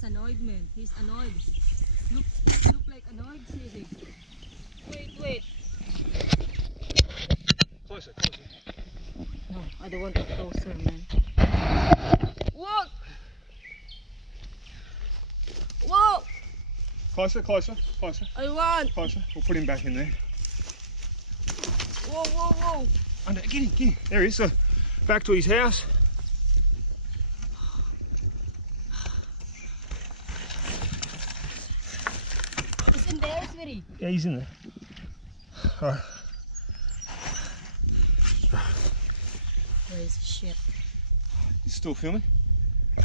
He's annoyed, man. He's annoyed. Look like annoyed, seriously. Wait. Closer. No, I don't want it closer, man. Whoa! Whoa! Closer. I want. Closer. We'll put him back in there. Whoa. Under, get him. There he is. So back to his house. He's in there, sweetie. Yeah, he's in there. All right. Where's shit? He's still filming.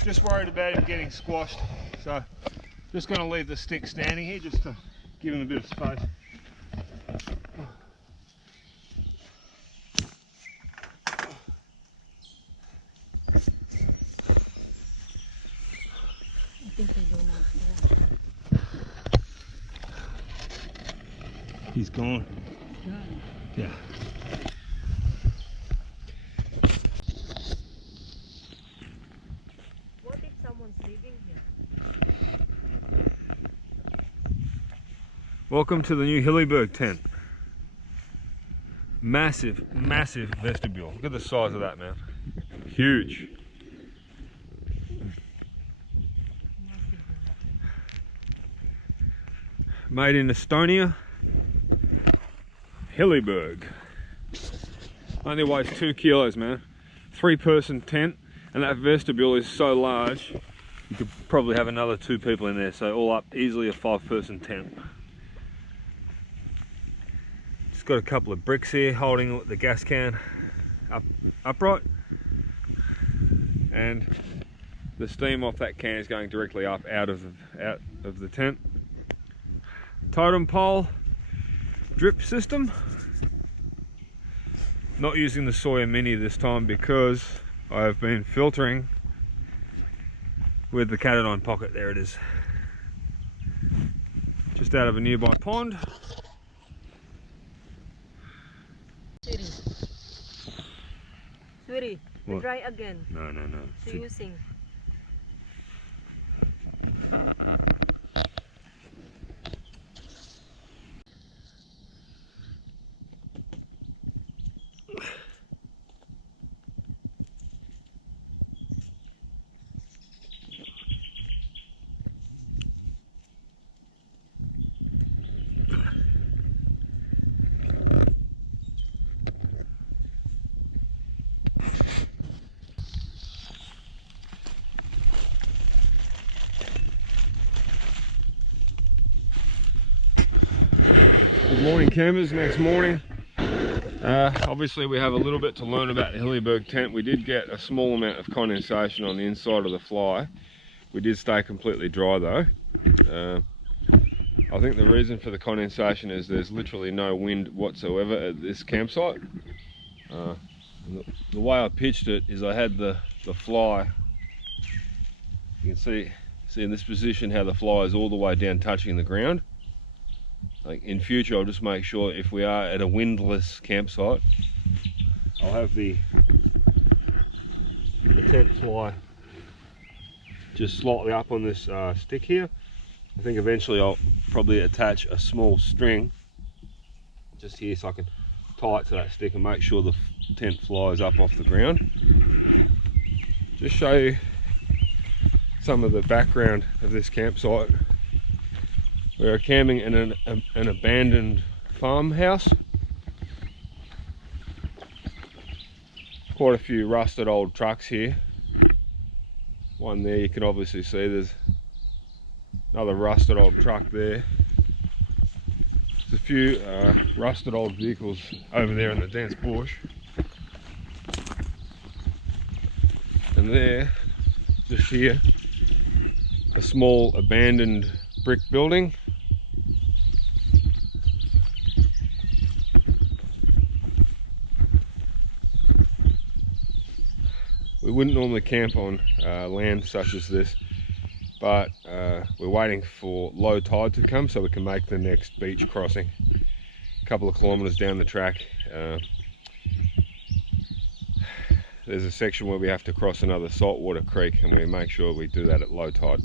Just worried about him getting squashed. So just going to leave the stick standing here just to give him a bit of space. I think they don't know. He's gone. Yeah. What if someone's living here? Welcome to the new Hillyberg tent. Massive vestibule. Look at the size of that, man. Huge. Made in Estonia. Hillyberg. Only weighs 2 kilos, man. 3-person tent, and that vestibule is so large you could probably have another 2 people in there, so all up easily a 5-person tent. Just got a couple of bricks here holding the gas can upright, and the steam off that can is going directly up out of the tent. Totem pole drip system. Not using the Sawyer Mini this time because I have been filtering with the Catadine pocket. There it is. Just out of a nearby pond. Sweetie, What? try again. No. So using. Good morning, campers. Next morning. Obviously we have a little bit to learn about the Hillyberg tent. We did get a small amount of condensation on the inside of the fly. We did stay completely dry though. I think the reason for the condensation is there's literally no wind whatsoever at this campsite. The way I pitched it is I had the fly, you can see in this position how the fly is all the way down touching the ground. Like in future, I'll just make sure if we are at a windless campsite, I'll have the tent fly just slightly up on this stick here. I think eventually I'll probably attach a small string just here so I can tie it to that stick and make sure the tent flies up off the ground. Just show you some of the background of this campsite. We're camping in an abandoned farmhouse. Quite a few rusted old trucks here. One there you can obviously see, there's another rusted old truck there. There's a few rusted old vehicles over there in the dense bush. And there, just here, a small abandoned brick building. We wouldn't normally camp on land such as this, but we're waiting for low tide to come so we can make the next beach crossing. A couple of kilometres down the track, there's a section where we have to cross another saltwater creek, and we make sure we do that at low tide.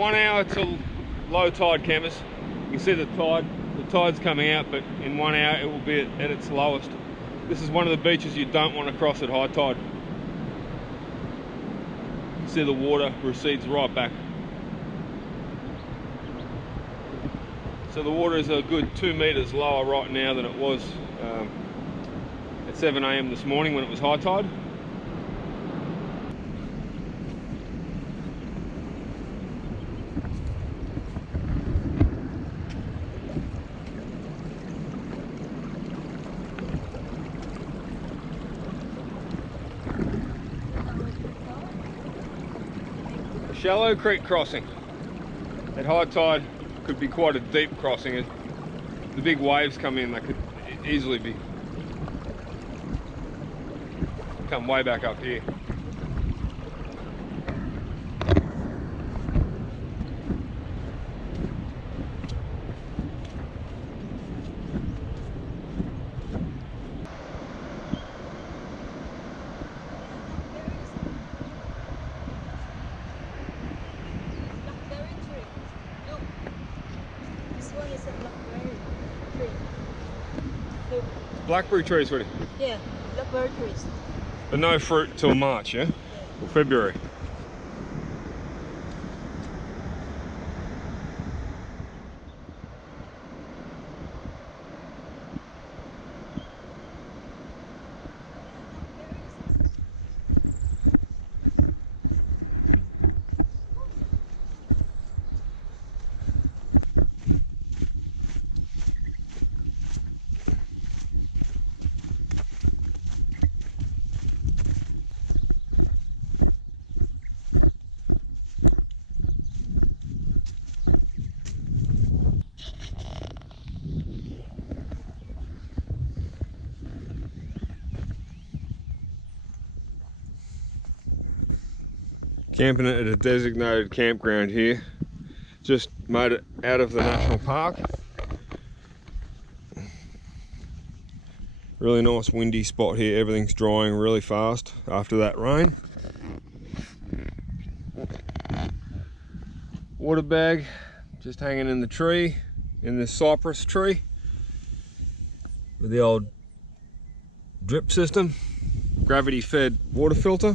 1 hour till low tide, campers. You can see the tide's coming out, but in 1 hour it will be at its lowest. This is one of the beaches you don't want to cross at high tide. You see the water recedes right back. So the water is a good 2 meters lower right now than it was at 7 AM this morning when it was high tide. Shallow creek crossing. At high tide could be quite a deep crossing. If the big waves come in, they could easily come way back up here. Blackberry trees, sweetie? Yeah, blackberry trees. But no fruit till March, yeah? Or February? Camping at a designated campground here. Just made it out of the national park. Really nice windy spot here. Everything's drying really fast after that rain. Water bag just hanging in the tree, in this cypress tree with the old drip system, gravity fed water filter.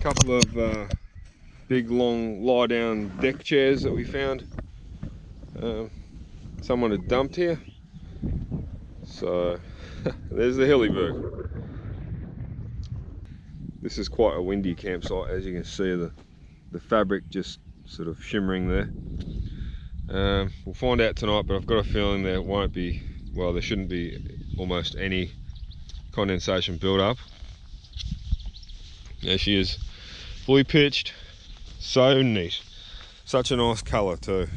Couple of big long lie down deck chairs that we found. Someone had dumped here. So there's the Hillyberg. This is quite a windy campsite, as you can see the fabric just sort of shimmering there. We'll find out tonight, but I've got a feeling there won't be, well, there shouldn't be almost any condensation build up. There she is. Fully pitched, so neat. Such a nice colour too.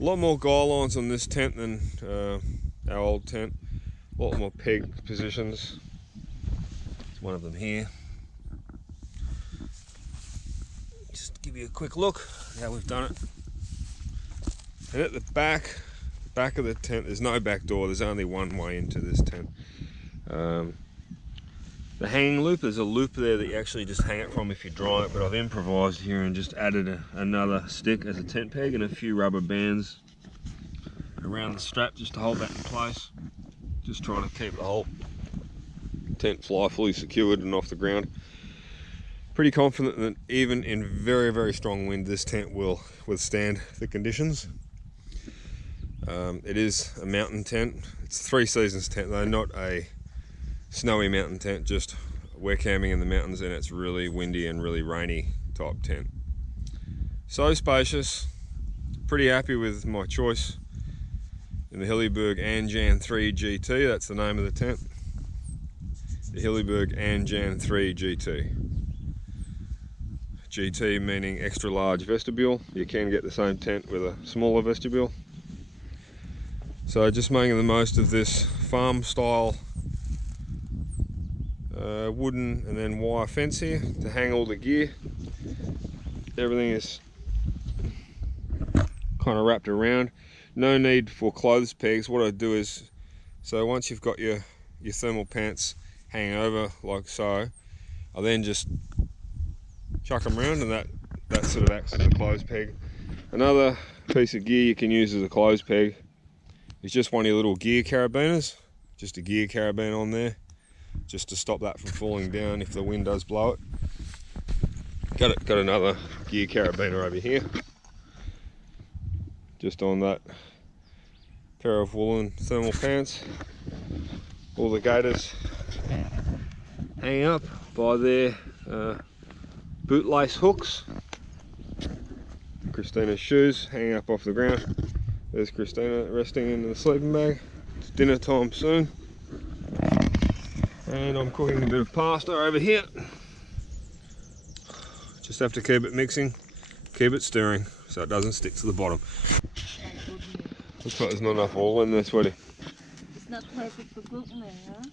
A lot more guy lines on this tent than our old tent. A lot more peg positions. There's one of them here. Just give you a quick look at how we've done it. And at the back of the tent, there's no back door. There's only one way into this tent. The hanging loop, there's a loop there that you actually just hang it from if you dry it, but I've improvised here and just added another stick as a tent peg and a few rubber bands around the strap just to hold that in place. Just trying to keep the whole tent fly fully secured and off the ground. Pretty confident that even in very, very strong wind, this tent will withstand the conditions. It is a mountain tent. It's a 3 seasons tent though, not a snowy mountain tent, just we're camping in the mountains and it's really windy and really rainy type tent. So spacious, pretty happy with my choice in the Hillyberg Anjan 3 GT, that's the name of the tent. The Hillyberg Anjan 3 GT. GT meaning extra large vestibule. You can get the same tent with a smaller vestibule. So just making the most of this farm style wooden and then wire fence here to hang all the gear. Everything is kind of wrapped around. No need for clothes pegs. What I do is, so once you've got your thermal pants hanging over like so, I then just chuck them around, and that sort of acts as a clothes peg. Another piece of gear you can use as a clothes peg is just one of your little gear carabiners. Just a gear carabiner on there, just to stop that from falling down if the wind does blow it. Got another gear carabiner over here, just on that pair of woolen thermal pants. All the gaiters hanging up by their bootlace hooks. Christina's shoes hanging up off the ground. There's Christina resting in the sleeping bag. It's dinner time soon. And I'm cooking a bit of pasta over here. Just have to keep it mixing, keep it stirring so it doesn't stick to the bottom. Looks like there's not enough oil in there, sweetie. It's not perfect for cooking there, huh?